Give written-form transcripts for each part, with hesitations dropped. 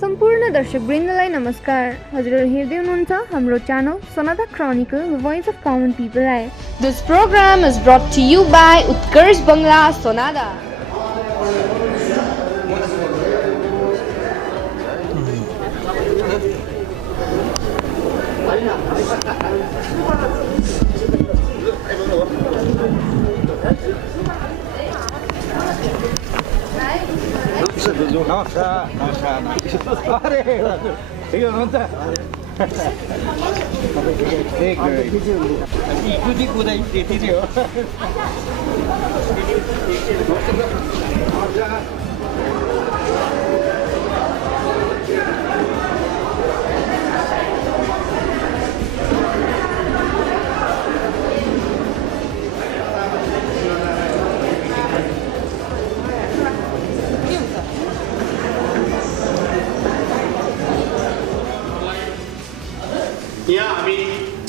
सम्पूर्ण दर्शकवृन्दलाई नमस्कार। हजुरहरू हेर्दै हुनुहुन्छ हाम्रो channel Sonada chronicle the voice of common people. This program is brought to you by Utkarsh Bangla Sonada. नमस्कार अरे ठिक हुनुहुन्छ कुदी कुदाइ त्यति चाहिँ हो यहाँ हामी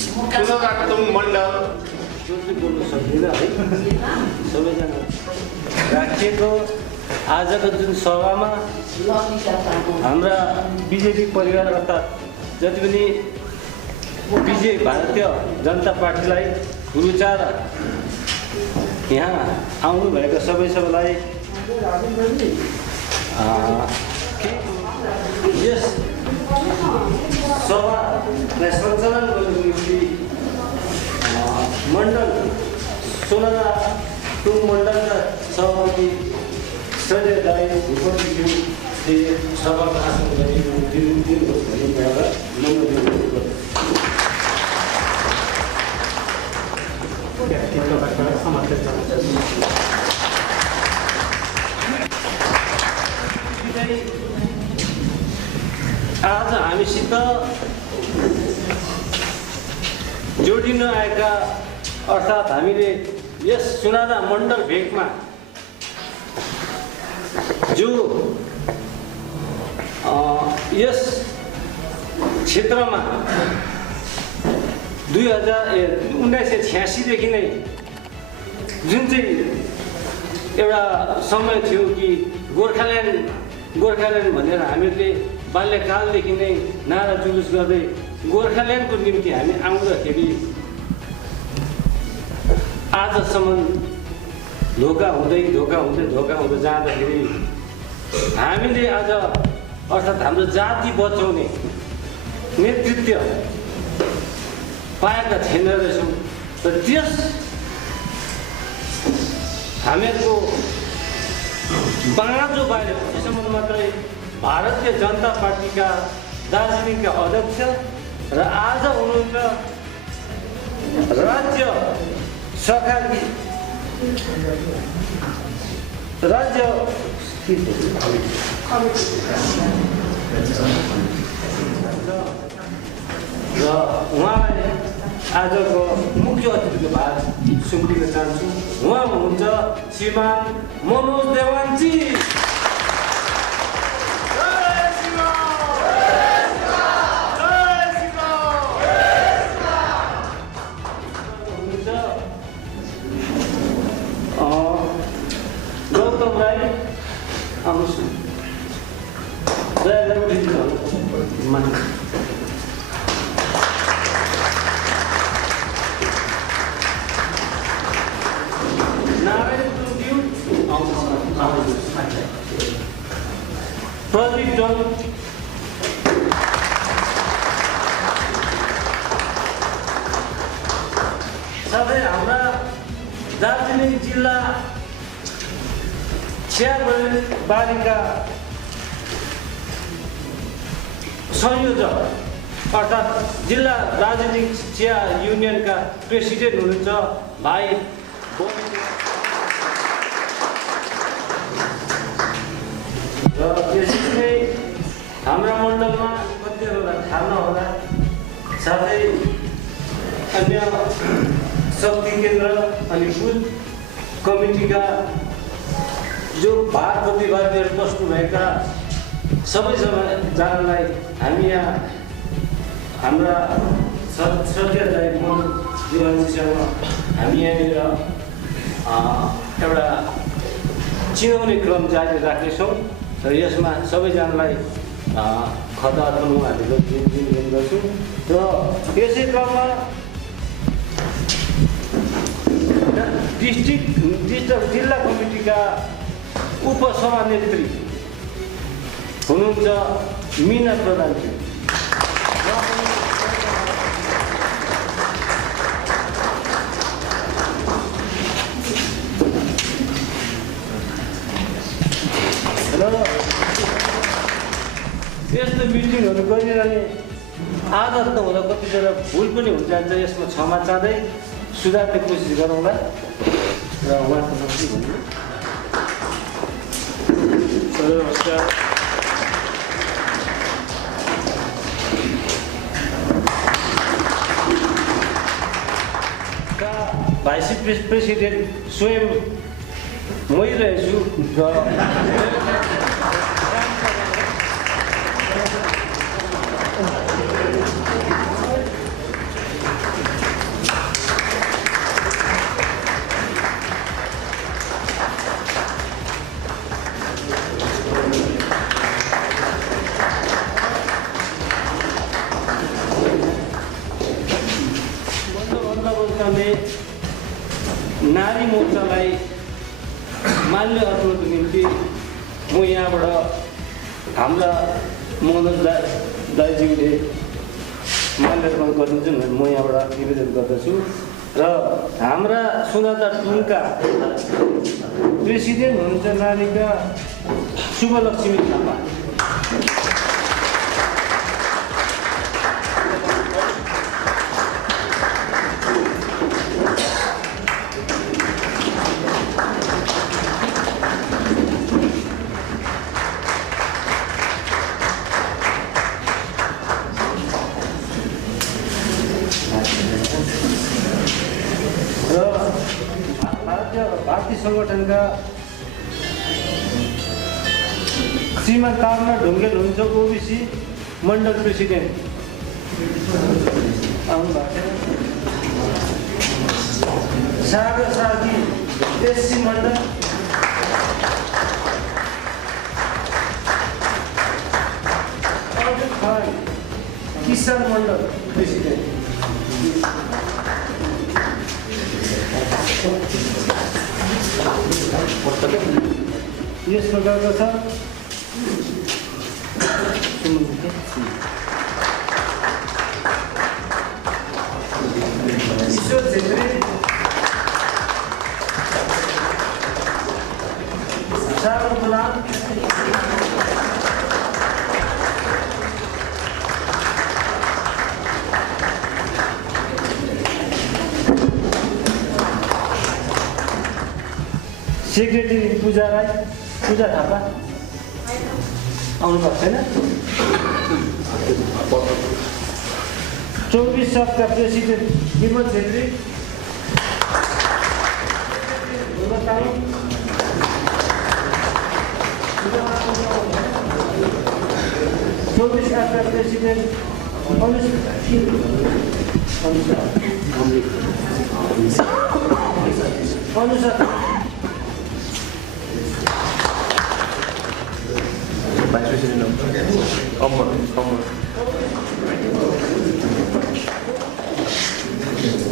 सुनदातुङ मण्डल बोल्नु सक्दिनँ है सबैजना राखिएको आजको जुन सभामा हाम्रा बिजेपी परिवार अर्थात् जति पनि भारतीय जनता पार्टीलाई गुरुचार यहाँ आउनुभएका सबैलाई यस सभालाई सञ्चालन गर्नुको निम्ति मण्डल सोनादा टुङ मण्डलका सभापति श्रद्धेय दाइ भूपतिज्यूले सभाको आसन दिनुहोस् भन्ने भएर आज हामीसित जोडिन आएका अर्थात् हामीले यस सुनादा मण्डल भेगमा जो यस क्षेत्रमा 1986 देखि नै जुन चाहिँ एउटा समय थियो कि गोर्खाल्यान्ड भनेर हामीले बाल्यकालदेखि नै नारा जुलुस गर्दै गोर्खाल्यान्डको निम्ति हामी आउँदाखेरि आजसम्म धोका हुँदै जाँदाखेरि हामीले आज अर्थात् हाम्रो जाति बचाउने नेतृत्व पाएका छैन रहेछौँ र त्यस हामीहरूको बाँझो बाहिर यसम्म मात्रै भारतीय जनता पार्टीका दार्जिलिङका अध्यक्ष र आज हुनुहुन्छ राज्य सरकारी राज्य र उहाँलाई आजको मुख्य अतिथिको भार सुम्पिन चाहन्छु। उहाँ हुनुहुन्छ श्रीमान मनोज देवानजी। गौतम राई आउनुहोस् नारायण गुरुज्यू प्रदीप जन साथै हाम्रा दार्जिलिङ जिल्ला चियाबारीका संयोजक अर्थात् जिल्ला दार्जिलिङ चिया युनियनका प्रेसिडेन्ट हुनुहुन्छ भाइ र यसरी नै हाम्रा मण्डलमा कतिहरूलाई थाहा नहोला साथै अन्य शक्ति केन्द्र अनि बुथ कमिटीका जो भार प्रतिवादीहरू बस्नुभएका सबैजनालाई हामी यहाँ हाम्रा श्रद्धेय दाइ मनोज देवानजीसँग हामी यहाँनिर एउटा चिनाउने क्रम जारी राख्नेछौँ र यसमा सबैजनालाई खतरा पनि उहाँहरूको दिन गर्छु र यसै क्रममा जिल्ला कमिटीका उपसभानेत्री हुनुहुन्छ मिना प्रधानजी र यस्तो मिटिङहरू गरिरहने आदत नहुँदा कतिजना भुल पनि हुन्छ जान्छ यसमा क्षमा चाहँदै सुधार्ने कोसिस गरौँला र उहाँको नाम के भन्नु नमस्कार भाइस प्रेसिडेन्ट स्वयं मै रहेछु र नारी मोर्चालाई माल्य अर्पणको निम्ति म यहाँबाट हाम्रा मोहन दाइज्यूले माल्य अर्पण गरिदिन्छन् भनेर म यहाँबाट निवेदन गर्दछु र हाम्रा सुनादा टुङका प्रेसिडेन्ट हुनुहुन्छ नारीका शुभलक्ष्मी थापा भारतीय सङ्गठनका श्रीमान तारा ढुङ्गेल हुनुहुन्छ ओबिसी मण्डल प्रेसिडेन्ट सागर साथी एससी मण्डल अर्जुन खान किसान मण्डल प्रेसिडेन्ट यस प्रकारको छ ईश्वर छेत्री सागर गुलाम सेक्रेटरी पूजा राई पूजा थापा आउनुभएको छैन 24 सबका प्रेसिडेन्ट विमल छेत्री 24 सबका प्रेसिडेन्ट अनुसार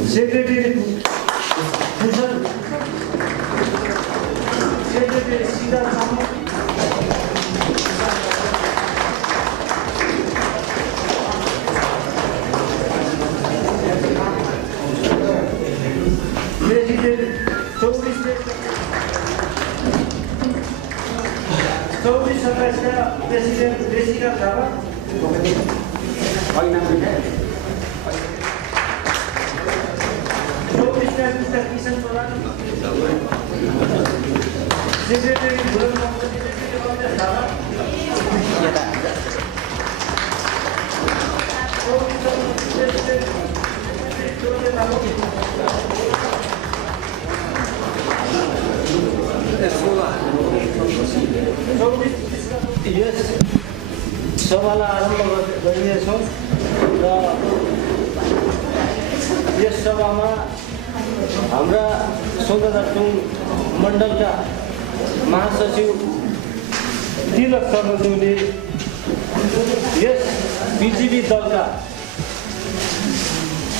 सेक्रेटरी सेक्रेटरी सीधा प्रेसिडेन्ट 24 सदस्य प्रेसिडेन्ट रेसिका थापा किशन प्रधान सेक्रेटरी यस सभालाई आरम्भ गरिनेछौँ र यस सभामा हाम्रा सोनादा टुङ मण्डलका महासचिव तिलक शर्माज्यूले बिजेपी दलका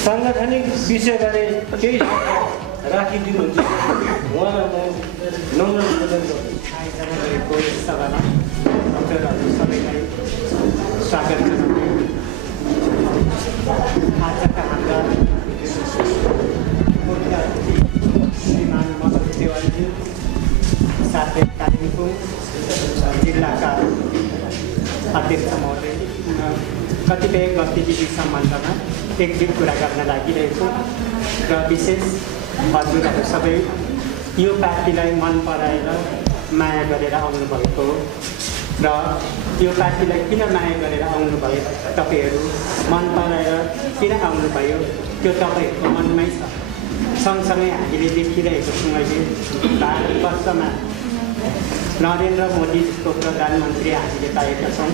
साङ्गठनिक विषयबारे केही राखिदिनुहुन्छ उहाँलाई म नम्र निवेदन गर्छु। आयोजना गरेको यस सभामा डक्टरहरू सबैलाई स्वागत जनाउँदै आजका हाम्रा मुख्य अतिथि श्रीमान मदन देवालजी साथै कालिम्पोङ जिल्लाका अध्यक्ष महोदय कतिपय गतिविधि सम्बन्धमा एकजुट कुरा गर्न लागिरहेको र विशेष हजुरहरू सबै यो पार्टीलाई मन पराएर माया गरेर आउनुभएको हो र यो पार्टीलाई किन माया गरेर आउनुभयो तपाईँहरू मन पराएर किन आउनुभयो त्यो तपाईँहरूको मनमै छ। सँगसँगै हामीले देखिरहेको छौँ अहिले भारतवर्षमा नरेन्द्र मोदी जस्तो प्रधानमन्त्री हामीले पाएका छौँ।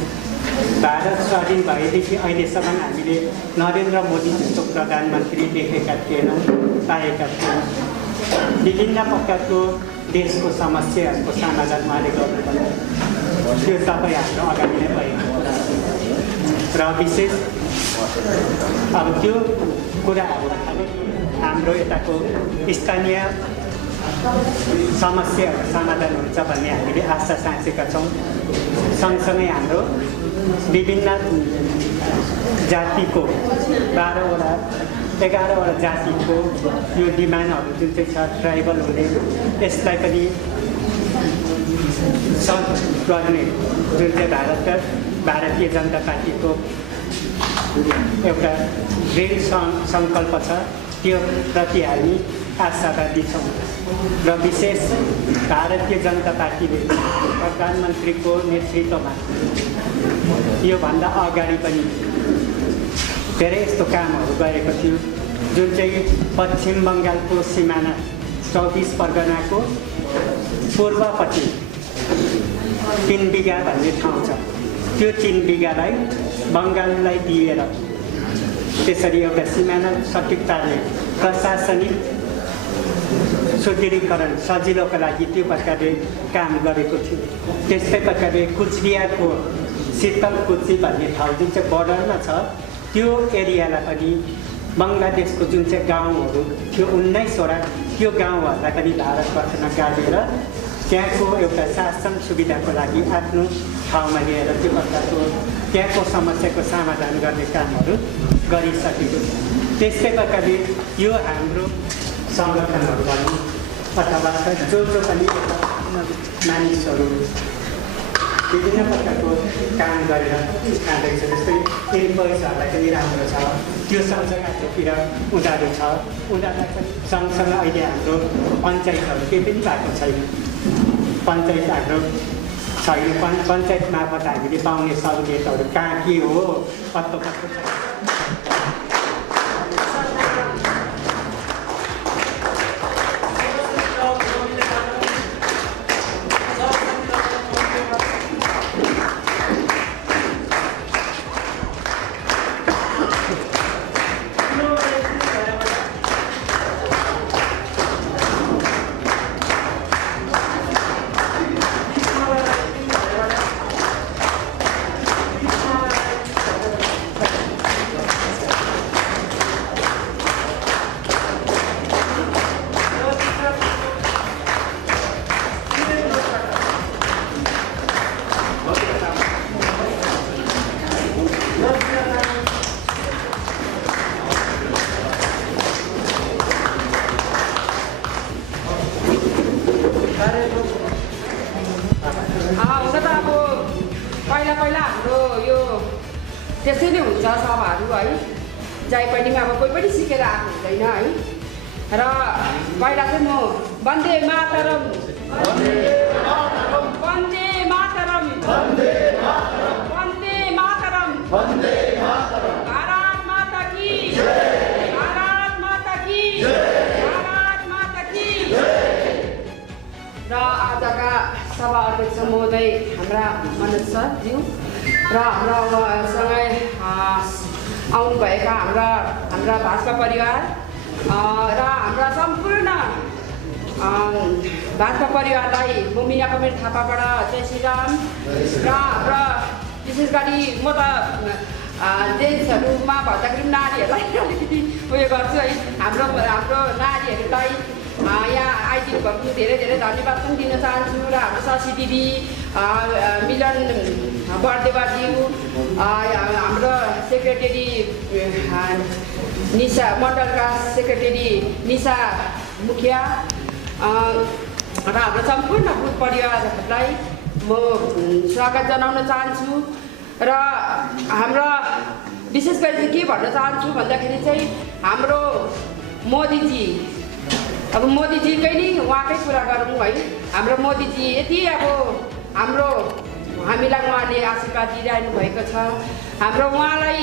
भारत स्वाधीन भएदेखि अहिलेसम्म हामीले नरेन्द्र मोदी जस्तो प्रधानमन्त्री देखेका थिएनौँ, पाएका थिएनौँ। विभिन्न प्रकारको देशको समस्याहरूको समाधान उहाँले गर्नुभयो, त्यो तपाईँ हाम्रो अगाडि नै भएको कुरा र विशेष अब त्यो कुराहरू हाम्रो यताको स्थानीय समस्याहरू समाधान हुन्छ भन्ने हामीले आशा साँचेका छौँ। सँगसँगै हाम्रो विभिन्न जातिको 11वटा जातिको यो डिमान्डहरू जुन चाहिँ छ ट्राइबल हुने, यसलाई पनि सल्भ गर्ने जुन चाहिँ भारतीय जनता पार्टीको एउटा दृढ सङ्कल्प छ, त्यो प्रति हामी आशावादी छौँ। र विशेष भारतीय जनता पार्टीले प्रधानमन्त्रीको नेतृत्वमा योभन्दा अगाडि पनि धेरै यस्तो कामहरू गरेको थियो, जुन चाहिँ पश्चिम बङ्गालको सिमाना 24 परगनाको पूर्वपट्टि 3 बिघा भन्ने ठाउँ छ, त्यो 3 बिघालाई बङ्गाललाई दिएर त्यसरी एउटा सिमाना सठिकताले प्रशासनिक सुदृढीकरण सजिलोको लागि त्यो प्रकारले काम गरेको थियो। त्यस्तै प्रकारले कुचबिहारको शीतलकुची भन्ने ठाउँ जुन चाहिँ बोर्डरमा छ, त्यो एरियालाई पनि बङ्गलादेशको जुन चाहिँ गाउँहरू थियो 19वटा, त्यो गाउँहरूलाई पनि भारतवर्षमा गाडेर त्यहाँको एउटा शासन सुविधाको लागि आफ्नो ठाउँमा लिएर त्यो प्रकारको त्यहाँको समस्याको समाधान गर्ने कामहरू गरिसकेको छ। त्यस्तै प्रकारले यो हाम्रो सङ्गठनहरू भनौँ अथवा जो पनि मानिसहरू विभिन्न प्रकारको काम गरेर खाँदैछ, जस्तै एम्प्लोइजहरूलाई पनि राम्रो छ, त्यो सँगसँगै आजतिर उनीहरू छ, उनीहरूलाई पनि सँगसँगै अहिले हाम्रो पञ्चायतहरू केही पनि भएको छैन। पञ्चायत हाम्रो छैन, पञ्चायत मार्फत हामीले पाउने सहुलियतहरू कहाँ के हो पत्तो पत्तो छ। पहिला हाम्रो यो त्यसै नै हुन्छ सभाहरू है, जहीँ पनि अब कोही पनि सिकेर आएको हुँदैन है। र पहिला चाहिँ म वन्दे मातरम, वन्दे मातरम, वन्दे मातरम, वन्दे मातरम, वन्दे मातरम, भारत माता की जय, भारत माता की जय, भारत माता की जय। र आजका सभा अध्यक्ष महोदय हाम्रा मनोज सरज्यू र हाम्रासँगै आउनुभएका हाम्रा भाजपा परिवार र हाम्रा सम्पूर्ण भाजपा परिवारलाई म मिना कमेर थापाबाट जय श्रीराम। र हाम्रा विशेष गरी म त जेन्ट्सहरूमा भन्दाखेरि नारीहरूलाई अलिकति उयो गर्छु है। हाम्रो नारीहरूलाई यहाँ आइदिनु भएको धेरै धेरै धन्यवाद पनि दिन चाहन्छु र हाम्रो शशी दिदी, मिलन बर्देवाज्यू, हाम्रो सेक्रेटरी निशा मण्डलका सेक्रेटरी निशा मुखिया र हाम्रो सम्पूर्ण बुथ परिवारहरूलाई म स्वागत जनाउन चाहन्छु। र हाम्रो विशेष गरी चाहिँ के भन्न चाहन्छु भन्दाखेरि चाहिँ हाम्रो मोदीजी, अब मोदीजीकै नै उहाँकै कुरा गरौँ है। हाम्रो मोदीजी यति अब हामीलाई उहाँले आशीर्वाद दिइरहनु भएको छ। हाम्रो उहाँलाई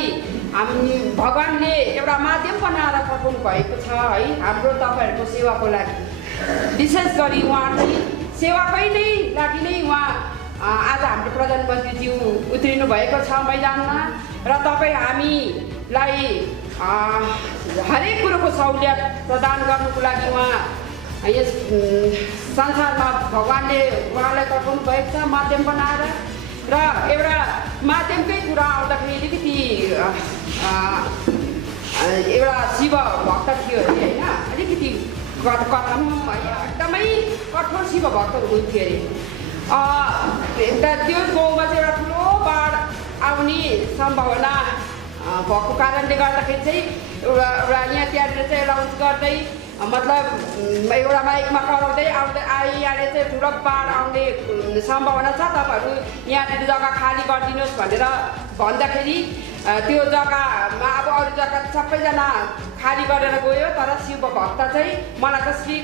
भगवान्ले एउटा माध्यम बनाएर पठाउनु भएको छ है, हाम्रो तपाईँहरूको सेवाको लागि। विशेष गरी उहाँ चाहिँ सेवाकै नै लागि नै उहाँ आज हाम्रो प्रधानमन्त्रीज्यू उत्रिनु भएको छ मैदानमा र तपाईँ हामीलाई हरेक कुरोको सहुलियत प्रदान गर्नुको लागि उहाँ यस संसारमा भगवान्ले उहाँलाई पठाउनु भएको छ माध्यम बनाएर। र एउटा माध्यमकै कुरा आउँदाखेरि अलिकति एउटा शिव भक्त थियो अरे होइन, अलिकति कथामा एकदमै कठोर शिव भक्त हुनुहुन्थ्यो अरे। त्यो गाउँमा चाहिँ एउटा ठुलो बाढ आउने सम्भावना भएको कारणले गर्दाखेरि चाहिँ एउटा त्यहाँनिर चाहिँ एनाउन्स गर्दै मतलब एउटा माइकमा कराउँदै यहाँले चाहिँ ठुलो बाढ आउने सम्भावना छ, तपाईँहरू यहाँनिर जग्गा खाली गरिदिनुहोस् भनेर भन्दाखेरि त्यो जग्गामा अब अरू जग्गा सबैजना खाली गरेर गयो। तर शिव भक्त चाहिँ मलाई त श्री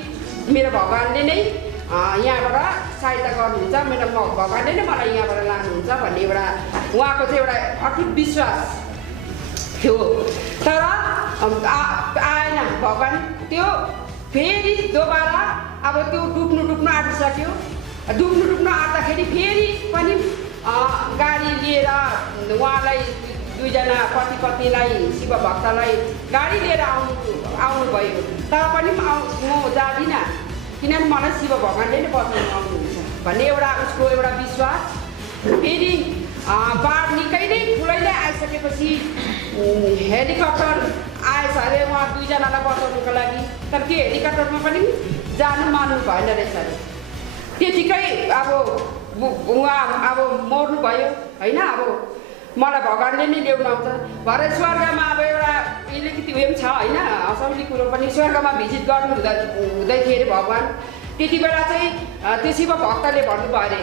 मेरो भगवान्ले नै यहाँबाट सहायता गर्नुहुन्छ, मेरो भगवान्ले नै मलाई यहाँबाट लानुहुन्छ भन्ने एउटा उहाँको चाहिँ एउटा अटुट विश्वास थियो। तर आएन भगवान्, त्यो फेरि दोबारा अब त्यो डुब्नु आँटिसक्यो। डुब्नु आँट्दाखेरि फेरि पनि गाडी लिएर उहाँलाई दुईजना पति पत्नीलाई शिव भक्तलाई गाडी लिएर आउनुभयो। तर पनि म जाँदिनँ किनभने मलाई शिव भगवान्ले नै बचाउनु आउनुहुन्छ भन्ने एउटा उसको एउटा विश्वास। फेरि बाढ निकै नै ठुलै नै आइसकेपछि हेलिकप्टर आएछ अरे उहाँ दुईजनालाई बचाउनुको लागि। तर त्यो हेलिकप्टरमा पनि जानु मान्नु भएन रहेछ अरे। त्यतिकै अब उहाँ अब मर्नु भयो होइन। अब मलाई भगवान्ले नै ल्याउनु आउँछ भरे स्वर्गमा अब एउटा अलिकति उयो पनि छ होइन, हँसाउने कुरो पनि। स्वर्गमा भिजिट गर्नु हुँदै थियो अरे भगवान्। त्यति बेला चाहिँ त्यो शिव भक्तले भन्नुभयो अरे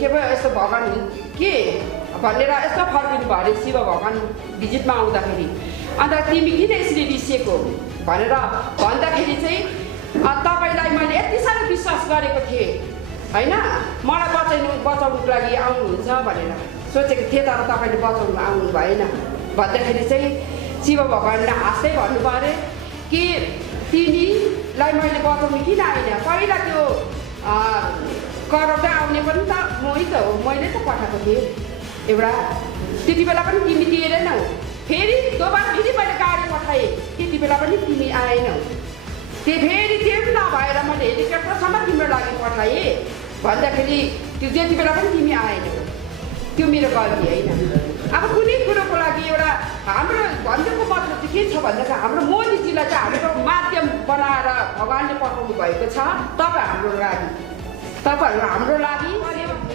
के भयो यस्तो भगवान् के भनेर यस्तो फर्किनु भयो अरे शिव भगवान् भिजिटमा आउँदाखेरि। अन्त तिमी किन यसरी रिसिएको भनेर भन्दाखेरि चाहिँ तपाईँलाई मैले यति साह्रो विश्वास गरेको थिएँ होइन, मलाई बचाउनुको लागि आउनुहुन्छ भनेर सोचेको थिएँ, तर तपाईँले बचाउनु आउनु भएन भन्दाखेरि चाहिँ शिव भगवान्ले हाँस्दै भन्नुभयो अरे कि तिमीलाई मैले बचाउनु किन आएन, पहिला त्यो कराउँदै आउने पनि त मै त हो, मैले त पठाएको थिएँ एउटा। त्यति बेला पनि तिमी दिएनौ, फेरि दोबारा फेरि मैले गाडी पठाएँ, त्यति बेला पनि तिमी आएनौ। फेरि त्यो पनि नभएर मैले हेलिकप्टरसम्म तिम्रो लागि पठाएँ भन्दाखेरि त्यो त्यति बेला पनि तिमी आएनौ। त्यो मेरो गल्ती होइन। अब कुनै कुरोको लागि एउटा हाम्रो भन्नुको मतलब चाहिँ के छ भन्दाखेरि हाम्रो मोदीजीलाई चाहिँ हाम्रो माध्यम बनाएर भगवान्ले पठाउनु भएको छ तपाईँहरू हाम्रो लागि।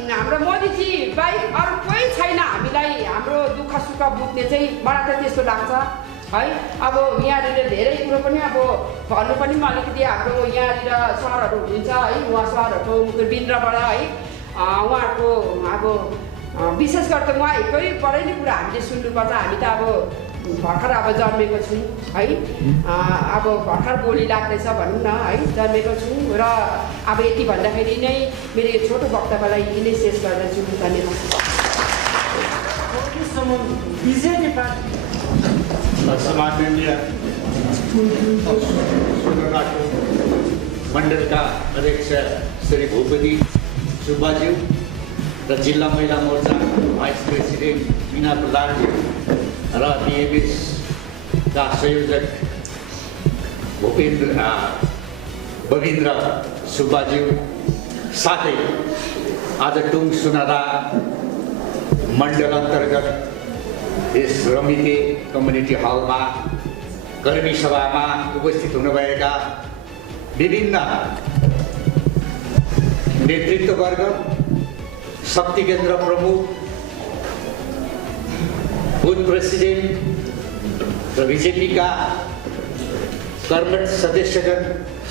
हाम्रो मोदीजी बाहेक अरू कोही छैन हामीलाई हाम्रो दुःख सुख बुझ्ने चाहिँ, मलाई त त्यस्तो लाग्छ है। अब यहाँनिर धेरै कुरो पनि अब भन्नु पनि अलिकति हाम्रो यहाँनिर सरहरू हुनुहुन्छ है, उहाँ सरहरूको मुखबिन्द्रबाट है उहाँहरूको अब विशेष गरेर उहाँहरूकैबाटै नै कुरा हामीले सुन्नुपर्छ। हामी त अब भर्खर अब जन्मेको छौँ है, अब भर्खर बोली लाग्दैछ भनौँ न है, जन्मेको छौँ। र अब यति भन्दाखेरि नै मेरो यो छोटो वक्तव्यलाई यिनै शेष गर्दछु। धन्यवाद। समाजनीय मण्डलका अध्यक्ष श्री भूपति सुब्बाज्यू र जिल्ला महिला मोर्चा भाइस प्रेसिडेन्ट मीना प्रधानज्यू र बिएमएसका संयोजक बगेन्द्र सुब्बाज्यू साथै आज टुङ सुनादा मण्डल अन्तर्गत यस रमिते कम्युनिटी हलमा कर्मी सभामा उपस्थित हुनुभएका विभिन्न नेतृत्ववर्ग, शक्ति केन्द्र प्रमुख, बुथ प्रेसिडेन्ट र बिजेपीका कर्मठ सदस्यगण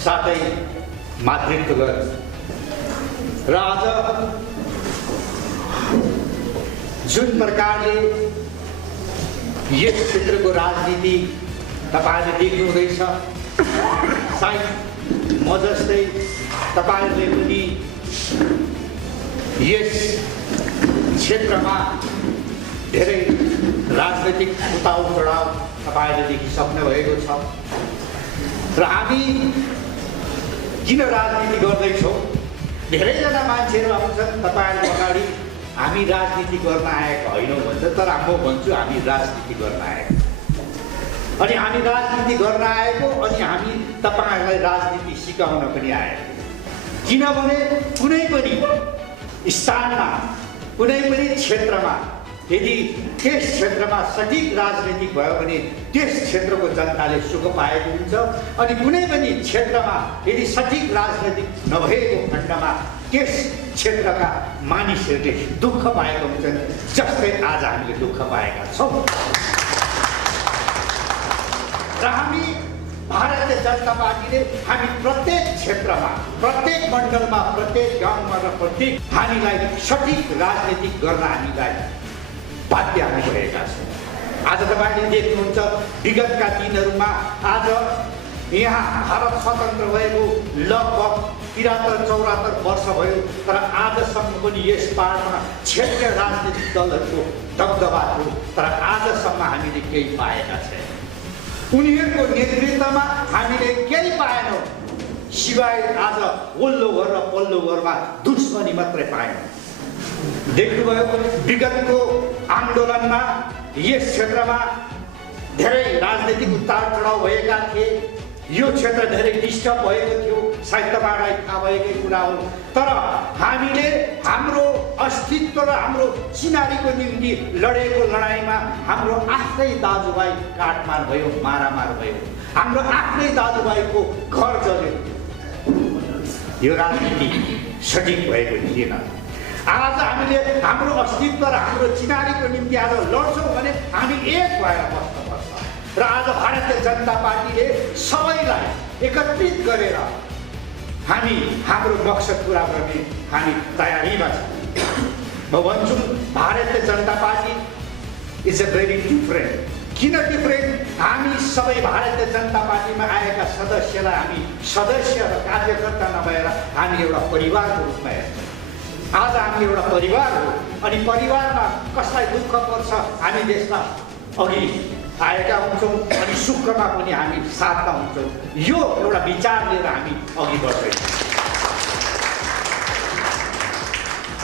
साथै मातृत्वगण र आज जुन प्रकारले यस क्षेत्रको राजनीति तपाईहरुले देख्नुहुँदैछ, सायद म जस्तै तपाईहरुले पनि यस क्षेत्रमा धेरै राजनैतिक उताउ चढाउ तपाईहरुले देखिसक्नु भएको छ र हामी किन राजनीति गर्दैछौँ? धेरैजना मान्छेहरू आउँछन् तपाईहरुको अगाडि, हामी राजनीति गर्न आएका होइनौँ भन्छ, तर म भन्छु हामी राजनीति गर्न आएका। अनि हामी राजनीति गर्न आएको, अनि हामी तपाईहरुलाई राजनीति सिकाउन पनि आएको। किनभने कुनै पनि स्थानमा, कुनै पनि क्षेत्रमा यदि त्यस क्षेत्रमा सठिक राजनीतिक भयो भने त्यस क्षेत्रको जनताले सुख पाएको हुन्छ, अनि कुनै पनि क्षेत्रमा यदि सठिक राजनीतिक नभएको खण्डमा त्यस क्षेत्रका मानिसहरूले दुःख पाएका हुन्छन्, जस्तै आज हामीले दुःख पाएका छौँ। र हामी भारतीय जनता पार्टीले हामी प्रत्येक क्षेत्रमा, प्रत्येक मण्डलमा, प्रत्येक गाउँमा र प्रत्येक हामीलाई सठिक राजनीति गर्न हामीलाई बाध्य हामी भएका छौँ। आज तपाईँले देख्नुहुन्छ विगतका दिनहरूमा आज यहाँ भारत स्वतन्त्र भएको लगभग 73-74 वर्ष भयो, तर आजसम्म पनि यस पाहाडमा क्षेत्रीय राजनीतिक दलहरूको दबदबा थियो, तर आजसम्म हामीले केही पाएका छैनौँ। उनीहरूको नेतृत्वमा हामीले केही पाएनौँ, सिवाय आज वल्लो घर र पल्लो घरमा दुश्मनी मात्रै पाएनौँ। देख्नुभयो विगतको आन्दोलनमा यस क्षेत्रमा धेरै राजनीतिक उतार चढाउ भएका थिए, यो क्षेत्र धेरै डिस्टर्ब भएको थियो, सायद तपाईहरुलाई थाहा भएकै कुरा हो। तर हामीले हाम्रो अस्तित्व र हाम्रो चिनारीको निम्ति लडेको लडाइँमा हाम्रो आफ्नै दाजुभाइ काटमार भयो, मारामार भयो, हाम्रो आफ्नै दाजुभाइको घर जल्यो। यो राजनीति सठिक भएको थिएन। आज हामीले हाम्रो अस्तित्व र हाम्रो चिनारीको निम्ति आज लड्छौँ भने हामी एक भएर बस्नुपर्छ। र आज भारतीय जनता पार्टीले सबैलाई एकत्रित गरेर हामी हाम्रो मकसद पुरा गर्ने हामी तयारीमा छौँ। म भन्छु Bharatiya Janata party is a very different. किन डिफरेन्ट? हामी सबै भारतीय जनता पार्टीमा आएका सदस्यलाई हामी सदस्य र कार्यकर्ता नभएर हामी एउटा परिवारको रूपमा हेर्छौँ। आज हामी एउटा परिवार हो, अनि परिवारमा कसलाई दुःख पर्छ हामी देशमा अघि आएका हुन्छौँ, अनि सुखमा पनि हामी साथमा हुन्छौँ। यो एउटा विचार लिएर हामी अघि बढ्दैछौँ।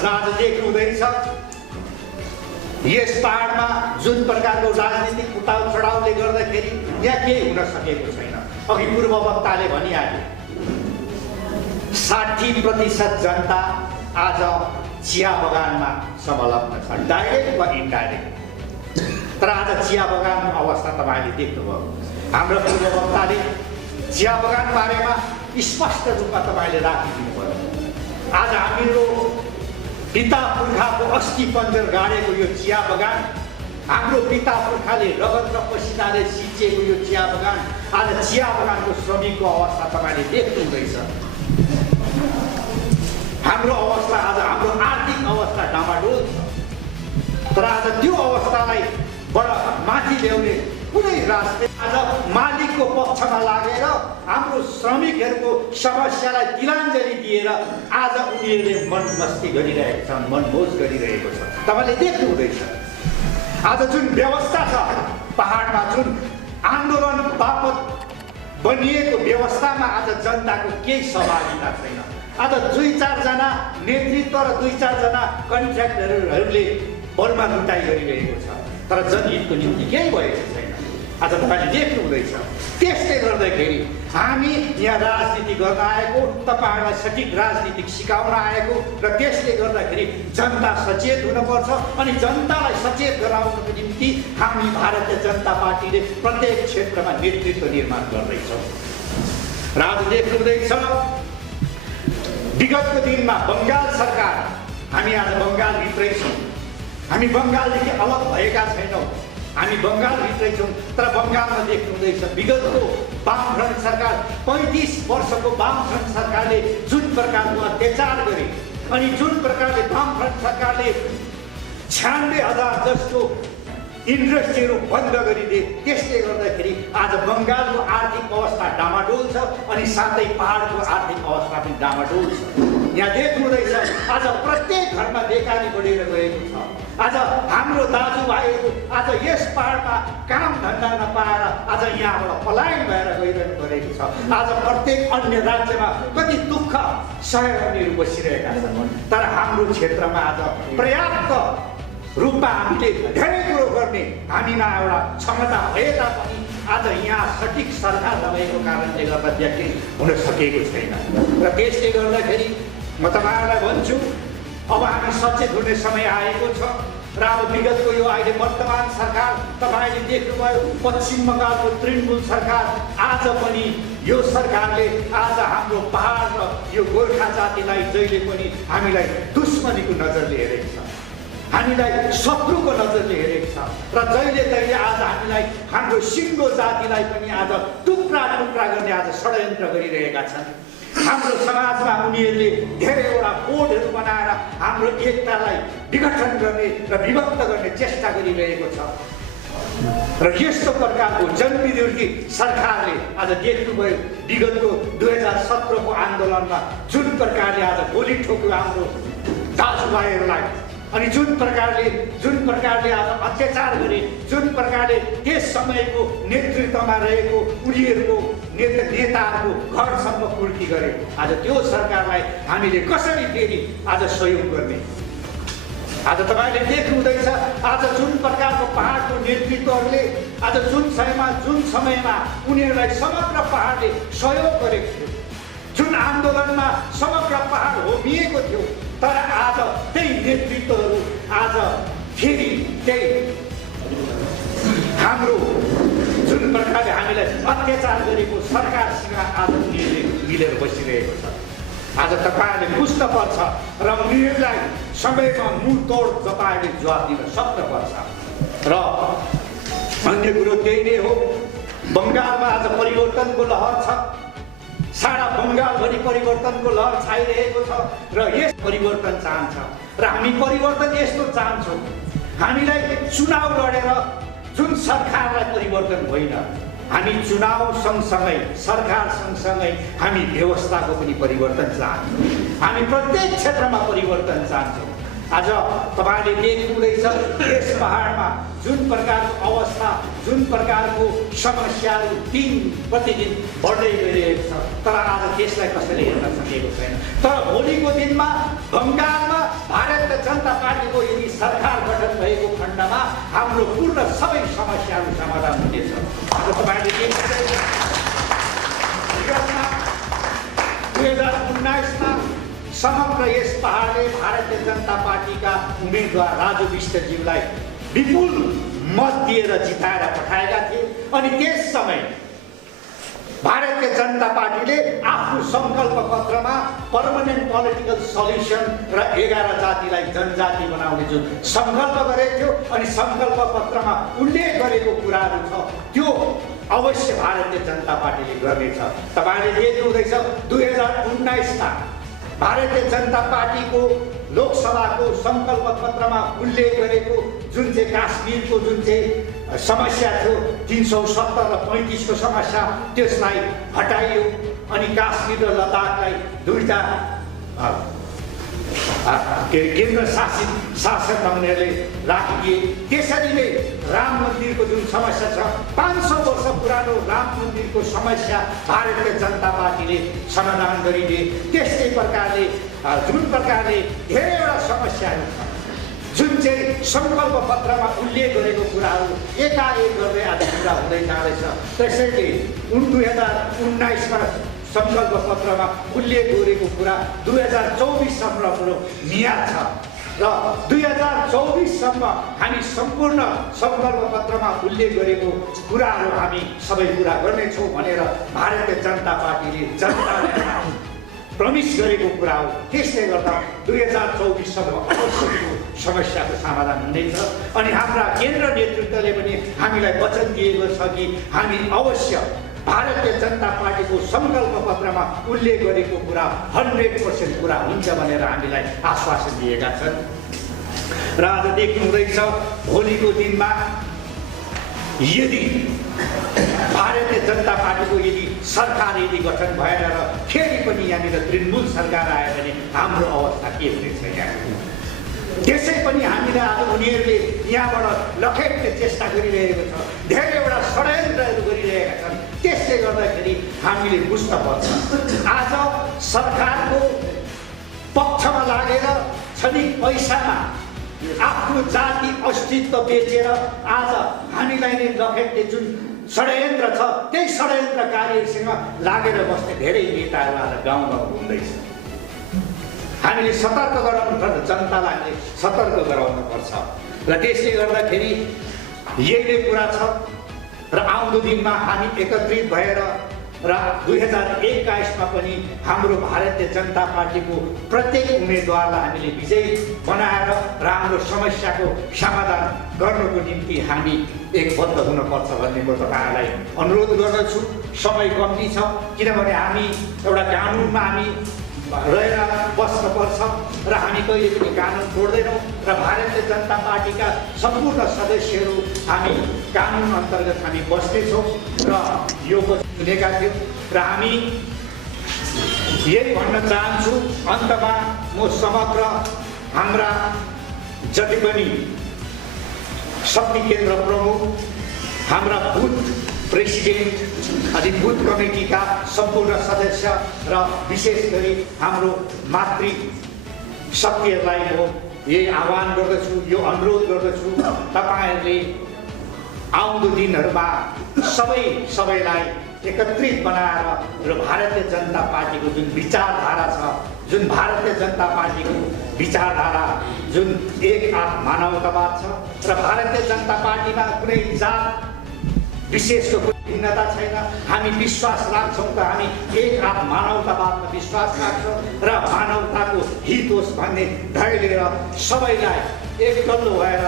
र आज देख्नुहुँदैछ यस पाहाडमा जुन प्रकारको राजनीतिक उताउ चढाउले गर्दाखेरि यहाँ केही हुन सकेको छैन। अघि पूर्व वक्ताले भनिहाले 60% जनता आज चिया बगानमा संलग्न छ, डाइरेक्ट वा इन्डाइरेक्ट। तर आज चिया बगानको अवस्था तपाईँले देख्नुभयो। हाम्रो पूर्व वक्ताले चिया बगान बारेमा स्पष्ट रूपमा तपाईँले राखिदिनुभयो। आज हाम्रो पिता पुर्खाको अस्ति पन्जर गाडेको यो चिया बगान, हाम्रो पिता पुर्खाले रगत र पसिनाले सिंचेको यो चिया बगान, आज चिया बगानको श्रमिकको अवस्था तपाईँले देख्नुहुँदैछ। हाम्रो अवस्था आज हाम्रो आर्थिक अवस्था डामाडोल छ। तर आज त्यो अवस्थालाई बाट माथि ल्याउने कुनै राष्ट्र आज मालिकको पक्षमा लागेर हाम्रो श्रमिकहरूको समस्यालाई तिलाञ्जली दिएर आज उनीहरूले मन मस्ती गरिरहेका छन्, मनमोज गरिरहेको छ। तपाईँले देख्नुहुँदैछ आज जुन व्यवस्था छ पहाडमा, जुन आन्दोलन बापत बनिएको व्यवस्थामा आज जनताको केही सहभागिता छैन। आज 2-4 जना नेतृत्व र 2-4 जना कन्ट्र्याक्टरहरूले बलमा लुटाइ गरिरहेको छ, तर जनहितको निम्ति केही भएको छैन। आज तपाईँले देख्नु हुँदैछ। त्यसले गर्दाखेरि हामी यहाँ राजनीति गर्न आएको, तपाईँहरूलाई सठिक राजनीतिक सिकाउन आएको र त्यसले गर्दाखेरि जनता सचेत हुनुपर्छ अनि जनतालाई सचेत गराउनको निम्ति हामी भारतीय जनता पार्टीले प्रत्येक क्षेत्रमा नेतृत्व निर्माण गर्दैछौँ। र आज देख्नु हुँदैछ विगतको दिनमा बङ्गाल सरकार, हामी आज बङ्गालभित्रै छौँ, हामी बङ्गालदेखि अलग भएका छैनौँ, हामी बङ्गालभित्रै छौँ। तर बङ्गालमा देख्नु हुँदैछ विगतको वामफ्रन्ट सरकार 35 वर्षको वामफ्रन्ट सरकारले जुन प्रकारको अत्याचार गरे अनि जुन प्रकारले वामफ्रन्ट सरकारले 96,000 जस्तो इन्डस्ट्रीहरू बन्द गरिदिए, त्यसले गर्दाखेरि आज बङ्गालको आर्थिक अवस्था डामाडोल छ अनि साथै पहाडको आर्थिक अवस्था पनि डामाडोल छ। यहाँ देख्नु हुँदैछ आज प्रत्येक घरमा बेकारी बढेर गएको छ। आज हाम्रो दाजुभाइहरू आज यस पहाडमा काम धन्दा नपाएर आज यहाँबाट पलायन भएर गइरहनु परेको छ। आज प्रत्येक अन्य राज्यमा कति दुःख सहेर उनीहरू बसिरहेका छन्। तर हाम्रो क्षेत्रमा आज पर्याप्त रूपमा हामीले धेरै कुरो गर्ने हामीमा एउटा क्षमता भए तापनि आज यहाँ सठिक सरकार नभएको कारणले गर्दा व्यक्ति हुन सकेको छैन। र त्यसले गर्दाखेरि म तपाईँहरूलाई भन्छु अब हामी सचेत हुने समय आएको छ। र अब विगतको यो अहिले वर्तमान सरकार तपाईँले देख्नुभयो पश्चिम बङ्गालको तृणमूल सरकार आज पनि यो सरकारले आज हाम्रो पहाड र यो गोर्खा जातिलाई जहिले पनि हामीलाई दुश्मनीको नजरले हेरेको छ, हामीलाई शत्रुको नजरले हेरेको छ र जहिले तहिले आज हामीलाई हाम्रो सिङ्गो जातिलाई पनि आज टुक्रा टुक्रा गर्ने आज षड्यन्त्र गरिरहेका छन्। हाम्रो समाजमा उनीहरूले धेरैवटा बोर्डहरू बनाएर हाम्रो एकतालाई विघटन गर्ने र विभक्त गर्ने चेष्टा गरिरहेको छ। र यस्तो प्रकारको जनविरोधी सरकारले आज देख्नुभयो विगतको 2017 को आन्दोलनमा जुन प्रकारले आज गोली ठोक्यो हाम्रो दाजुभाइहरूलाई अनि जुन प्रकारले आज अत्याचार गरे, जुन प्रकारले त्यस समयको नेतृत्वमा रहेको उनीहरूको नेताहरूको घरसम्म कुर्की गरे, आज त्यो सरकारलाई हामीले कसरी फेरि आज सहयोग गर्ने। आज तपाईँले देख्नु हुँदैछ आज जुन प्रकारको पहाडको नेतृत्वहरूले आज जुन समयमा उनीहरूलाई समग्र पहाडले सहयोग गरेको थियो, जुन आन्दोलनमा समग्र पहाड होमिएको थियो, तर आज त्यही नेतृत्वहरू आज फेरि त्यही हाम्रो जुन प्रकारले हामीलाई अत्याचार गरेको सरकारसँग आज उनीहरूले मिलेर बसिरहेको छ। आज तपाईँहरूले बुझ्नुपर्छ र उनीहरूलाई समयमा मुहतोड तपाईँले जवाब दिन सक्नुपर्छ। र अन्य कुरो त्यही नै हो, बङ्गालमा आज परिवर्तनको लहर छ, सारा बङ्गालभरि परिवर्तनको लहर छाइरहेको छ र यस परिवर्तन चाहन्छ र हामी परिवर्तन यस्तो चाहन्छौँ, हामीलाई चुनाव लडेर जुन सरकारलाई परिवर्तन होइन, हामी चुनाव सँगसँगै सरकार सँगसँगै हामी व्यवस्थाको पनि परिवर्तन चाहन्छौँ, हामी प्रत्येक क्षेत्रमा परिवर्तन चाहन्छौँ। आज तपाईँले देख्नुहुँदैछ यस पहाडमा जुन प्रकारको अवस्था, जुन प्रकारको समस्याहरू दिन प्रतिदिन बढ्दै गइरहेको छ, तर आज त्यसलाई कसैले हेर्न सकेको छैन। तर भोलिको दिनमा बङ्गालमा भारतीय जनता पार्टीको यदि सरकार गठन भएको खण्डमा हाम्रो पूर्ण सबै समस्याहरू समाधान हुनेछ। आज तपाईँले देख्नुहुँदैछ 2019मा समग्र यस पहाडले भारतीय जनता पार्टीका उम्मेदवार राजु विष्टज्यूलाई विपुल मत दिएर जिताएर पठाएका थिए अनि त्यस समय भारतीय जनता पार्टीले आफ्नो सङ्कल्प पत्रमा पर्मनेन्ट पोलिटिकल सल्युसन र 11 जातिलाई जनजाति बनाउने जुन सङ्कल्प गरेको थियो अनि सङ्कल्प पत्रमा उल्लेख गरेको कुराहरू छ त्यो अवश्य भारतीय जनता पार्टीले गर्नेछ। तपाईँले देख्नुहुँदैछ 2019मा भारतीय जनता पार्टीको लोकसभाको सङ्कल्प पत्रमा उल्लेख गरेको जुन चाहिँ काश्मीरको जुन चाहिँ समस्या थियो 370 र 35 को समस्या त्यसलाई हटाइयो अनि काश्मीर र लद्दाखलाई दुईटा केन्द्र शासन उनीहरूले राखिदिए। त्यसरी नै राम मन्दिरको जुन समस्या छ 500 वर्ष पुरानो राम मन्दिरको समस्या भारतीय जनता पार्टीले समाधान गरिदिए। त्यस्तै प्रकारले जुन प्रकारले धेरैवटा समस्याहरू छ जुन चाहिँ सङ्कल्प पत्रमा उल्लेख गरेको कुराहरू एकाएक गर्दै आज पुरा हुँदै जाँदैछ। त्यसैले 2019मा सङ्कल्प पत्रमा उल्लेख गरेको कुरा 2024सम्मको मियाद छ र 2024सम्म हामी सम्पूर्ण सङ्कल्प पत्रमा उल्लेख गरेको कुराहरू हामी सबै पुरा गर्नेछौँ भनेर भारतीय जनता पार्टीले जनतालाई प्रमिस गरेको कुरा हो। त्यसले गर्दा 2024सम्म अवश्य समस्याको समाधान हुनेछ अनि हाम्रा केन्द्र नेतृत्वले पनि हामीलाई वचन दिएको छ कि हामी अवश्य भारतीय जनता पार्टीको सङ्कल्प पत्रमा उल्लेख गरेको कुरा 100% पुरा हुन्छ भनेर हामीलाई आश्वासन दिएका छन्। र आज देख्नुहुँदैछ भोलिको दिनमा यदि भारतीय जनता पार्टीको यदि सरकार यदि गठन भएर र फेरि पनि यहाँनिर तृणमूल सरकार आयो भने हाम्रो अवस्था के हुनेछ यहाँ। त्यसै पनि हामीलाई आज उनीहरूले यहाँबाट लखेट्ने चेष्टा गरिरहेको छ, धेरैवटा षड्यन्त्रहरू गरिरहेका छन्। त्यसले गर्दाखेरि हामीले बुझ्नुपर्छ आज सरकारको पक्षमा लागेर क्षणिक पैसामा आफ्नो जाति अस्तित्व बेचेर आज हामीलाई नै लखेट्ने जुन षड्यन्त्र छ त्यही षड्यन्त्रकारीहरूसँग लागेर बस्ने धेरै नेताहरू आज गाउँ गाउँ घुम्दैछ। हामीले सतर्क गराउनुपर्छ, जनतालाई हामीले सतर्क गराउनुपर्छ र त्यसले गर्दाखेरि यही नै कुरा छ र आउँदो दिनमा हामी एकत्रित भएर र 2021मा पनि हाम्रो भारतीय जनता पार्टीको प्रत्येक उम्मेदवारलाई हामीले विजयी बनाएर र हाम्रो समस्याको समाधान गर्नको निम्ति हामी एकबद्ध हुनुपर्छ भन्ने म तपाईँहरूलाई अनुरोध गर्दछु। समय कम्ती छ किनभने हामी एउटा कानुनमा हामी रहेर बस्नुपर्छ र हामी कहिले पनि कानुन तोड्दैनौँ र भारतीय जनता पार्टीका सम्पूर्ण सदस्यहरू हामी कानुन अन्तर्गत हामी बस्नेछौँ र यो सुनेका थियौँ र हामी यही भन्न चाहन्छु अन्तमा म समग्र हाम्रा जति पनि शक्ति केन्द्र प्रमुख हाम्रा बुथ प्रेसिडेन्ट अनि बुथ कमिटीका सम्पूर्ण सदस्य र विशेष गरी हाम्रो मातृ शक्तिहरूलाई म यही आह्वान गर्दछु, यो अनुरोध गर्दछु तपाईँहरूले आउँदो दिनहरूमा सबैलाई एकत्रित बनाएर र भारतीय जनता पार्टीको जुन विचारधारा छ, जुन भारतीय जनता पार्टीको विचारधारा जुन एक आफ मानवतावाद छ र भारतीय जनता पार्टीमा कुनै जात विशेषको कुनै भिन्नता छैन। हामी विश्वास राख्छौँ त हामी एक आफ मानवतावादमा विश्वास राख्छौँ र मानवताको हित होस् भन्ने ध्येय लिएर सबैलाई एकल्लो भएर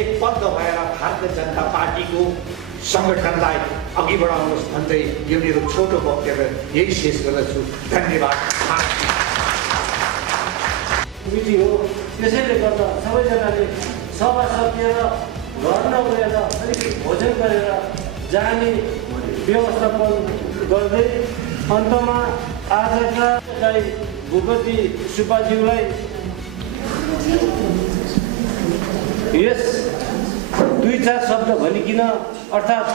एकबद्ध भएर भारतीय जनता पार्टीको सङ्गठनलाई अघि बढाउनुहोस् भन्दै यो मेरो छोटो वक्तव्य यही शेष गर्दछु। धन्यवाद। मिति हो त्यसैले गर्दा सबैजनाले सभा सकिएर घर नगएर अलिकति भोजन गरेर जाने व्यवस्थापन गर्दै अन्तमा आजका भूपति सुब्बाज्यूलाई यस 2-4 शब्द भनिकिन अर्थात्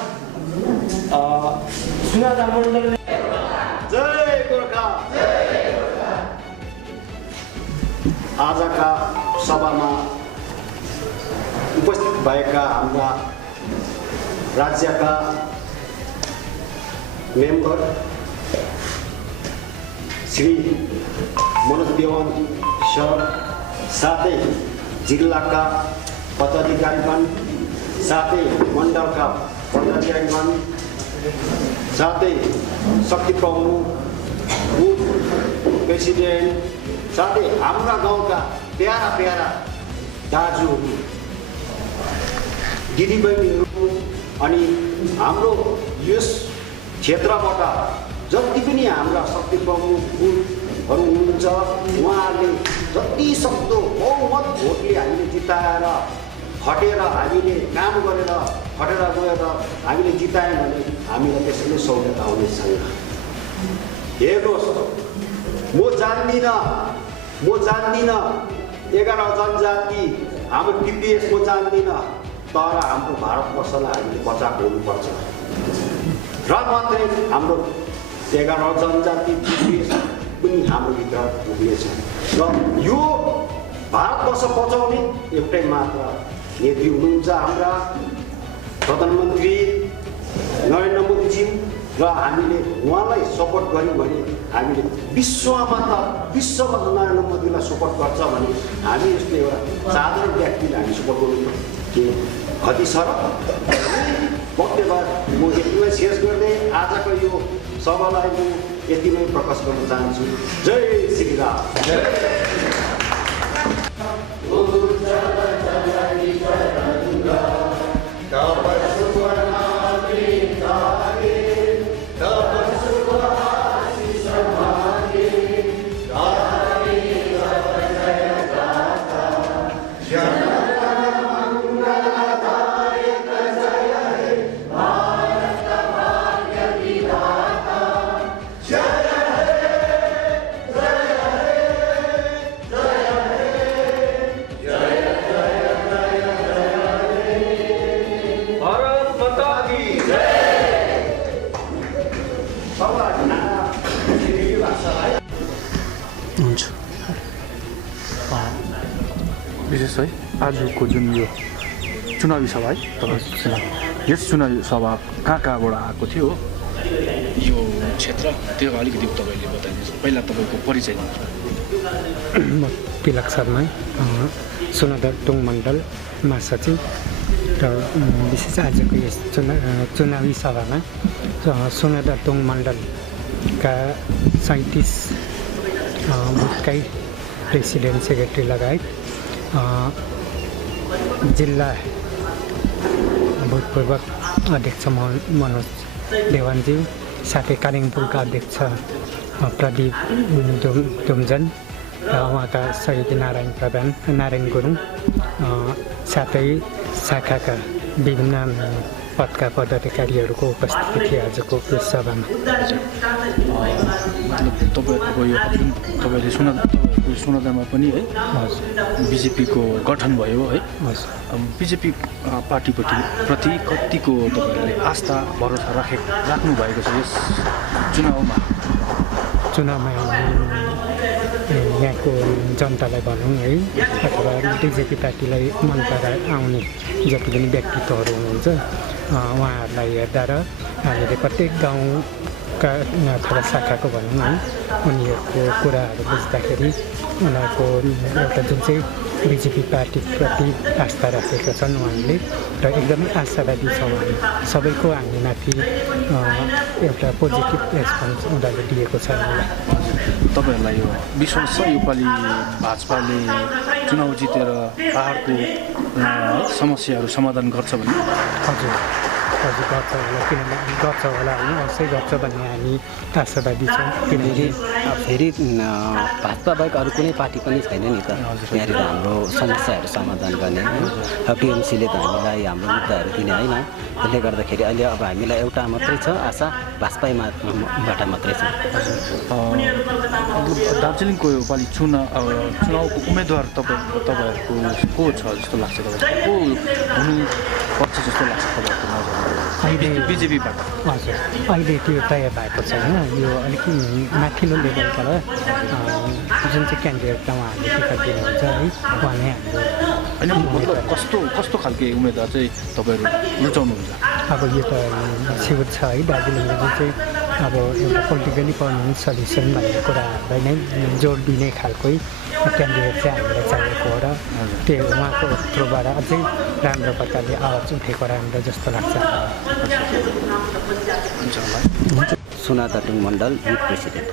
सुनादा मण्डलले जय गोर्खा आजका सभामा उपस्थित भएका हाम्रा राज्यका मेम्बर श्री मनोज देवान सर, साथै जिल्लाका पदाधिकारीगण, साथै मण्डलका पदाधिकारीगण, साथै शक्ति प्रमुख, बुथ प्रेसिडेन्ट, साथै हाम्रा गाउँका प्यारा प्यारा दाजु दिदीबहिनीहरू अनि हाम्रो यस क्षेत्रबाट जति पनि हाम्रा शक्ति प्रमुख बुथहरू हुनुहुन्छ उहाँहरूले जति सक्दो बहुमत भोटले हामीले जिताएर खटेर हामीले काम गरेर खटेर गएर हामीले जितायौँ भने हामीलाई त्यसैले सहुलियत आउने छैन। हेर्नुहोस् म जान्दिनँ 11 जनजाति हाम्रो टिपिएस म जान्दिनँ, तर हाम्रो भारतवर्षलाई हामीले बचाएको हुनुपर्छ र मात्रै हाम्रो 11 जनजाति टिपिएस पनि हाम्रो भित्र पुग्नेछ र यो भारतवर्ष बचाउने एउटै मात्र नेत्री हुनुहुन्छ हाम्रा प्रधानमन्त्री नरेन्द्र मोदीजी र हामीले उहाँलाई सपोर्ट गऱ्यौँ भने हामीले विश्वमा नरेन्द्र मोदीलाई सपोर्ट गर्छ भने हामी यस्तो एउटा साधारण व्यक्तिलाई हामी सपोर्ट गर्नु के कति सरल वक्तव्य म यतिमै शेष गर्दै आजको यो सभालाई म यतिमै प्रकाश गर्न चाहन्छु। जय श्री राम। हुन्छ विशेष है आजको जुन यो चुनावी सभा है तपाईँ यस चुनावी सभा कहाँबाट आएको थियो यो क्षेत्र त्यो अलिकति तपाईँले बताइदिनुहोस्। पहिला तपाईँको परिचय म तिलक शर्मा सोनादा टोङ मण्डल महासचिव र विशेष आजको यस चुनावी सभामा सोनादा टोङ मण्डलका 37 बुथकै प्रेसिडेन्ट सेक्रेटरी लगायत जिल्ला भूतपूर्व अध्यक्ष मनोज देवानज्यू साथै कालिम्पोङका अध्यक्ष प्रदीप दुमजन र उहाँका सहयोगी नारायण गुरुङ साथै शाखाका विभिन्न पदका पदाधिकारीहरूको उपस्थिति थियो आजको यस सभामा। तपाईँले सोनादामा पनि है बिजेपीको गठन भयो है। बिजेपी पार्टीप्रति कतिको तपाईँहरूले आस्था भरोसा राख्नु भएको छ यस चुनावमा यहाँको जनतालाई भनौँ है अथवा बिजेपी पार्टीलाई मन पराएर आउने जति पनि व्यक्तित्वहरू हुनुहुन्छ उहाँहरूलाई हेर्दा र हामीले प्रत्येक गाउँका अथवा शाखाको भनौँ है उनीहरूको कुराहरू बुझ्दाखेरि उनीहरूको एउटा जुन चाहिँ बिजेपी पार्टीप्रति आस्था राखेका छन् उहाँहरूले र एकदमै आशावादी छौँ हामी सबैको हामीमाथि एउटा पोजिटिभ रेस्पोन्स उनीहरूले दिएको छ हामीलाई। तपाईँहरूलाई यो विश्वास छ योपालि भाजपाले चुनाव जितेर पाहाडको समस्याहरू समाधान गर्छ भने? हजुर गर्छ होला, किनभने गर्छ होला होइन अवश्य गर्छ भन्ने हामी आशावादी छौँ। किनकि फेरि भाजपा बाहेक अरू कुनै पार्टी पनि छैन नि त यहाँनिर हाम्रो समस्याहरू समाधान गर्ने। अब टिएमसीले त हामीलाई हाम्रो मुद्दाहरू दिने होइन, त्यसले गर्दाखेरि अहिले अब हामीलाई एउटा मात्रै छ आशा भाजपाबाट मात्रै छ। दार्जिलिङको योपालि चुनावको उम्मेदवार तपाईँहरूको को छ जस्तो लाग्छ? तपाईँको को हुनुपर्छ जस्तो लाग्छ तपाईँहरूको नजरमा अहिले बिजेपीबाट? हजुर अहिले त्यो तय भएको छैन, यो अलिक माथिल्लो लेभलबाट जुन चाहिँ क्यान्डिडेट उहाँहरूले टिकट दिनुहुन्छ है उहाँले हाम्रो होइन मतलब कस्तो खालके उम्मेदवार चाहिँ तपाईँहरू रुचाउनुहुन्छ? अब यो त सिउर छ है दार्जिलिङमा जुन चाहिँ अब एउटा पोलिटिकली पर्मानेन्ट सल्युसन भन्ने कुराहरूलाई नै जोड दिने खालकै क्यान्डिडेट चाहिँ हामीलाई चाहिएको हो र त्यो उहाँको थ्रुबाट अझै राम्रो प्रकारले आवाज उठेको राम्रो जस्तो लाग्छ। सोनादा टोङ मण्डल युथ प्रेसिडेन्ट।